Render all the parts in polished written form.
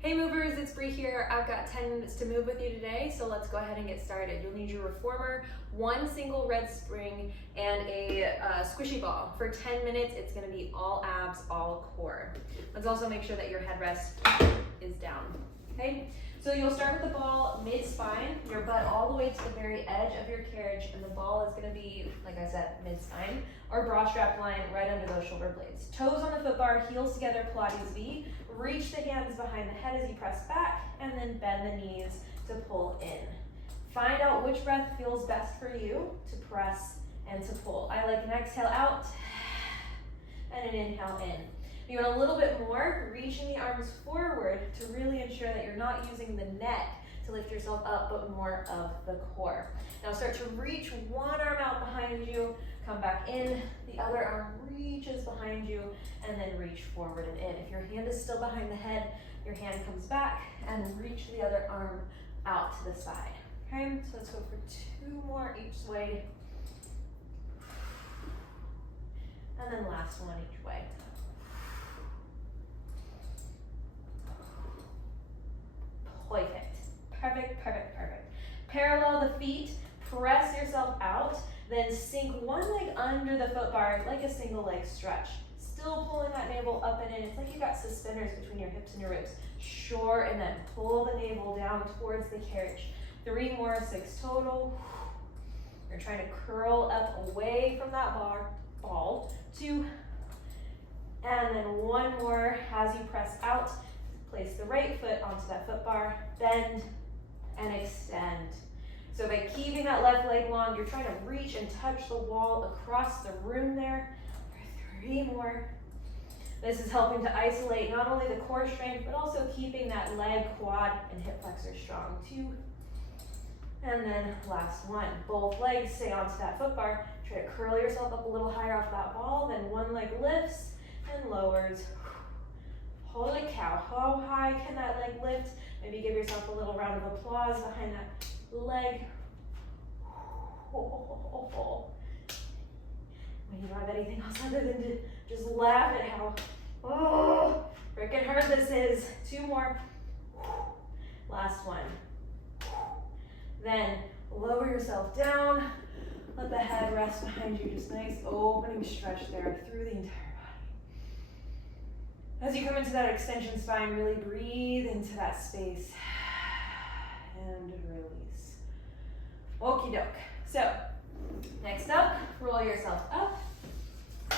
Hey movers, it's Bree here. I've got 10 minutes to move with you today, so let's go ahead and get started. You'll need your reformer, one single red spring, and a squishy ball. For 10 minutes, it's gonna be all abs, all core. Let's also make sure that your headrest is down, okay? So you'll start with the ball mid-spine, your butt all the way to the very edge of your carriage, and the ball is gonna be, like I said, mid-spine, or bra strap line right under those shoulder blades. Toes on the foot bar, heels together, Pilates V. Reach the hands behind the head as you press back, and then bend the knees to pull in. Find out which breath feels best for you to press and to pull. I like an exhale out and an inhale in. You want a little bit more, reaching the arms forward to really ensure that you're not using the neck to lift yourself up, but more of the core. Now start to reach one arm out behind you, come back in, the other arm reaches behind you, and then reach forward and in. If your hand is still behind the head, your hand comes back and reach the other arm out to the side. Okay, so let's go for 2 more each way. And then last one each way. Perfect, perfect, perfect, perfect. Parallel the feet, press yourself out, then sink one leg under the foot bar like a single leg stretch. Still pulling that navel up and in. It's like you got suspenders between your hips and your ribs. Shorten them, pull the navel down towards the carriage. 3 more, 6 total. You're trying to curl up away from that ball. 2, and then 1 more as you press out. Place the right foot onto that foot bar, bend and extend. So by keeping that left leg long, you're trying to reach and touch the wall across the room there. For 3 more. This is helping to isolate not only the core strength, but also keeping that leg, quad, and hip flexor strong. 2, and then last 1. Both legs stay onto that foot bar. Try to curl yourself up a little higher off that ball, then 1 leg lifts and lowers. Holy cow, how high can that leg lift? Maybe give yourself a little round of applause behind that leg. When you don't have anything else other than to just laugh at how freaking hard this is. 2 more. Last 1. Then lower yourself down. Let the head rest behind you. Just nice opening stretch there through the entire body. As you come into that extension spine, really breathe into that space and release. Okie doke. So, next up, roll yourself up.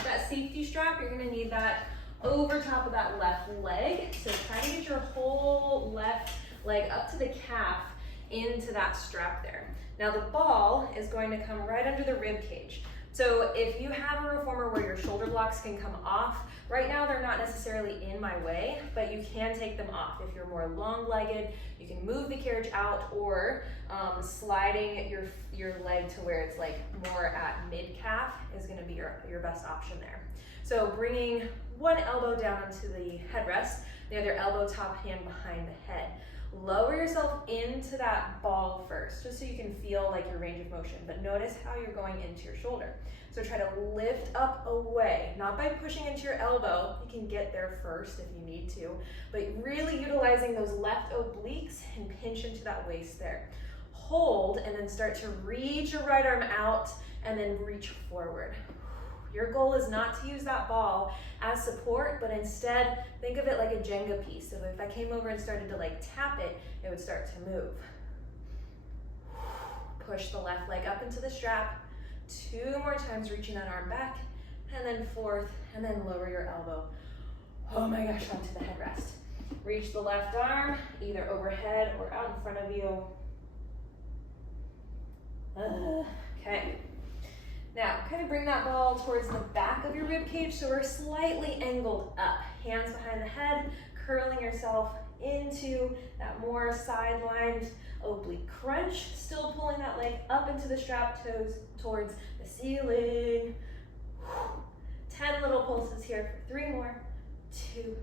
That safety strap, you're gonna need that over top of that left leg. So try to get your whole left leg up to the calf into that strap there. Now the ball is going to come right under the rib cage. So if you have a reformer where your shoulder blocks can come off, right now they're not necessarily in my way, but you can take them off. If you're more long-legged, you can move the carriage out, or sliding your leg to where it's like more at mid-calf is gonna be your best option there. So bringing 1 elbow down onto the headrest, the other elbow top hand behind the head. Lower yourself into that ball first, just so you can feel like your range of motion, but notice how you're going into your shoulder. So try to lift up away, not by pushing into your elbow. You can get there first if you need to, but really utilizing those left obliques and pinch into that waist there. Hold, and then start to reach your right arm out and then reach forward. Your goal is not to use that ball as support, but instead think of it like a Jenga piece. So if I came over and started to like tap it, it would start to move. Push the left leg up into the strap. 2 more times, reaching that arm back, and then 4th, and then lower your elbow. Oh my gosh, onto the headrest. Reach the left arm, either overhead or out in front of you. Okay. Now, kind of bring that ball towards the back of your rib cage, so we're slightly angled up. Hands behind the head, curling yourself into that more sidelined oblique crunch. Still pulling that leg up into the strap, toes towards the ceiling. 10 little pulses here for 3 more, 2,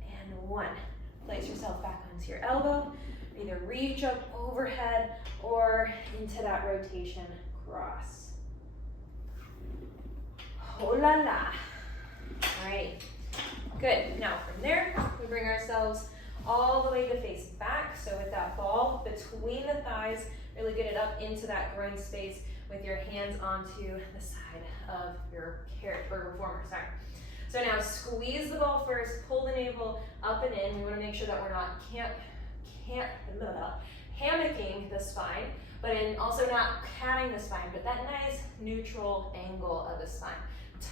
and 1. Place yourself back onto your elbow. Either reach up overhead or into that rotation cross. Oh la la. All right, good. Now from there, we bring ourselves all the way to face back. So with that ball between the thighs, really get it up into that groin space with your hands onto the side of your carrot or reformer, sorry. So now squeeze the ball first, pull the navel up and in. We want to make sure that we're not hammocking the spine, but also not catting the spine, but that nice neutral angle of the spine.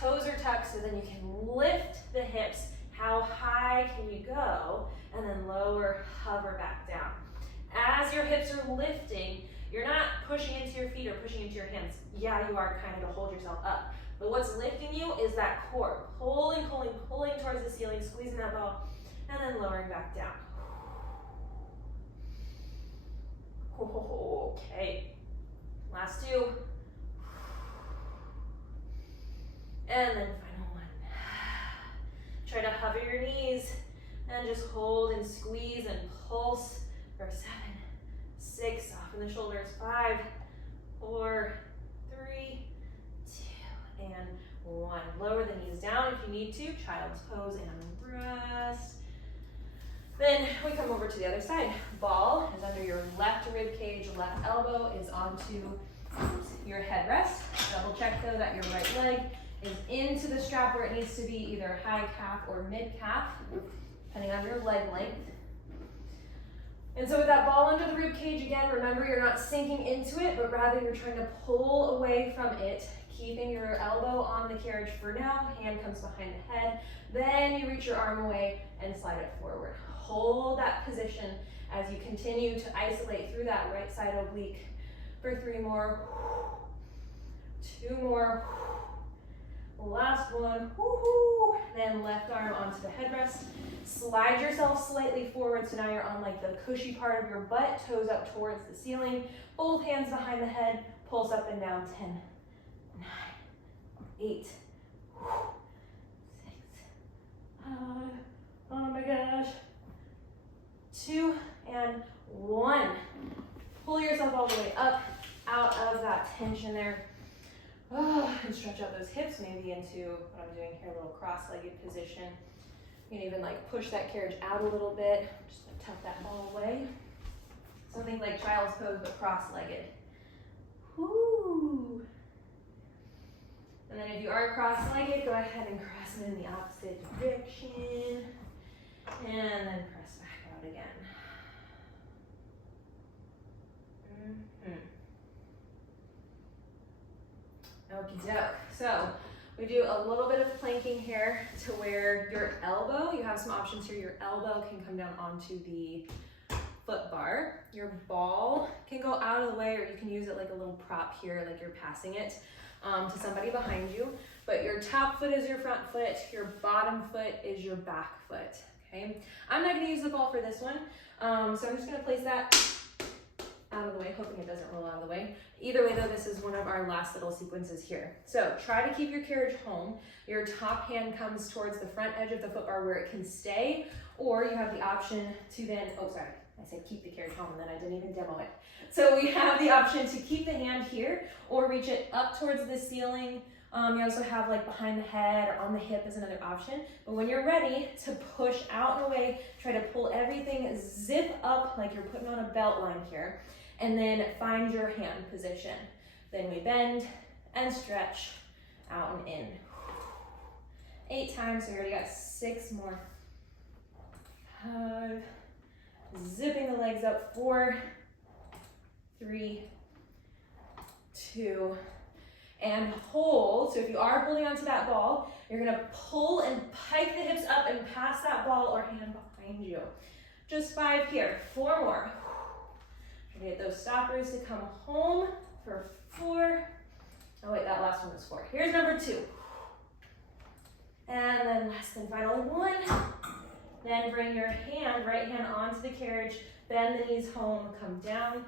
Toes are tucked so then you can lift the hips. How high can you go? And then lower, hover back down. As your hips are lifting, you're not pushing into your feet or pushing into your hands. Yeah, you are kind of to hold yourself up. But what's lifting you is that core. Pulling towards the ceiling, squeezing that ball, and then lowering back down. Okay. Last two. And then final one. Try to hover your knees and just hold and squeeze and pulse for 7, 6, soften the shoulders, 5, 4, 3, 2, and 1. Lower the knees down if you need to, child's pose and rest. Then we come over to the other side. Ball is under your left rib cage, left elbow is onto your headrest. Double check though that your right leg is into the strap where it needs to be, either high calf or mid calf, depending on your leg length. And so with that ball under the rib cage, again, remember you're not sinking into it, but rather you're trying to pull away from it, keeping your elbow on the carriage for now, hand comes behind the head, then you reach your arm away and slide it forward. Hold that position as you continue to isolate through that right side oblique for 3 more, 2 more, last one, woohoo, then left arm onto the headrest. Slide yourself slightly forward, so now you're on like the cushy part of your butt, toes up towards the ceiling, both hands behind the head, pulse up and down, 10, 9, 8, 6, 5, oh my gosh, 2, and 1. Pull yourself all the way up, out of that tension there. Oh, and stretch out those hips, maybe into what I'm doing here, a little cross-legged position. You can even like push that carriage out a little bit, just like tuck that ball away. Something like child's pose, but cross-legged. Whoo! And then if you are cross-legged, go ahead and cross it in the opposite direction. And then press back out again. Okie doke. So we do a little bit of planking here to where your elbow, you have some options here, your elbow can come down onto the foot bar. Your ball can go out of the way, or you can use it like a little prop here, like you're passing it to somebody behind you. But your top foot is your front foot, your bottom foot is your back foot, okay? I'm not gonna use the ball for this one, so I'm just gonna place that out of the way, hoping it doesn't roll out of the way. Either way though, this is one of our last little sequences here. So try to keep your carriage home. Your top hand comes towards the front edge of the foot bar where it can stay, or you have the option to then, oh sorry, I said keep the carriage home and then I didn't even demo it. So we have the option to keep the hand here or reach it up towards the ceiling. You also have like behind the head or on the hip is another option. But when you're ready to push out and away, try to pull everything, zip up like you're putting on a belt line here, and then find your hand position. Then we bend and stretch out and in. 8 times, so we already got 6 more. 5, zipping the legs up, 4, 3, 2, and hold. So if you are holding onto that ball, you're gonna pull and pike the hips up and pass that ball or hand behind you. Just 5 here, 4 more. Try to get those stoppers to come home for 4. Oh wait, that last one was 4. Here's number 2. And then last and final 1. Then bring your hand, right hand onto the carriage, bend the knees home, come down.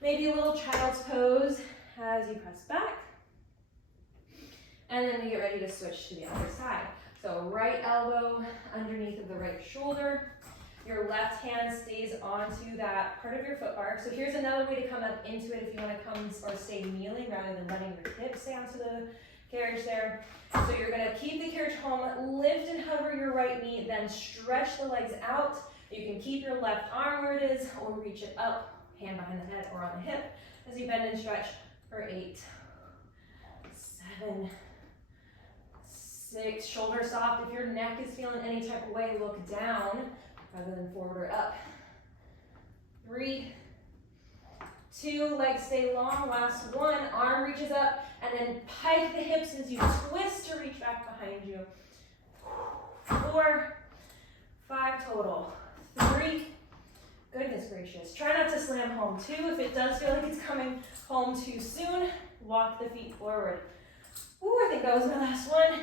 Maybe a little child's pose as you press back. And then we get ready to switch to the other side. So right elbow underneath of the right shoulder. Your left hand stays onto that part of your foot bar. So here's another way to come up into it if you want to come or stay kneeling rather than letting your hips stay onto the carriage there. So you're going to keep the carriage home, lift and hover your right knee, then stretch the legs out. You can keep your left arm where it is or reach it up, hand behind the head or on the hip as you bend and stretch for 8, 7, 6, shoulder soft. If your neck is feeling any type of way, look down rather than forward or up. 3, 2, legs stay long. Last one, arm reaches up and then pike the hips as you twist to reach back behind you. 4, 5 total. 3, goodness gracious. Try not to slam home. 2, if it does feel like it's coming home too soon, walk the feet forward. Ooh, I think that was my last one.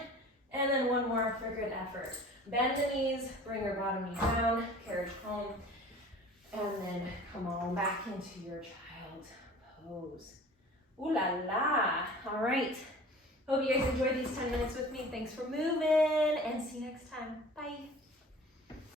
And then one more for good effort. Bend the knees, bring your bottom knee down, carriage home, and then come on back into your child pose. Ooh la la. All right. Hope you guys enjoyed these 10 minutes with me. Thanks for moving, and see you next time. Bye.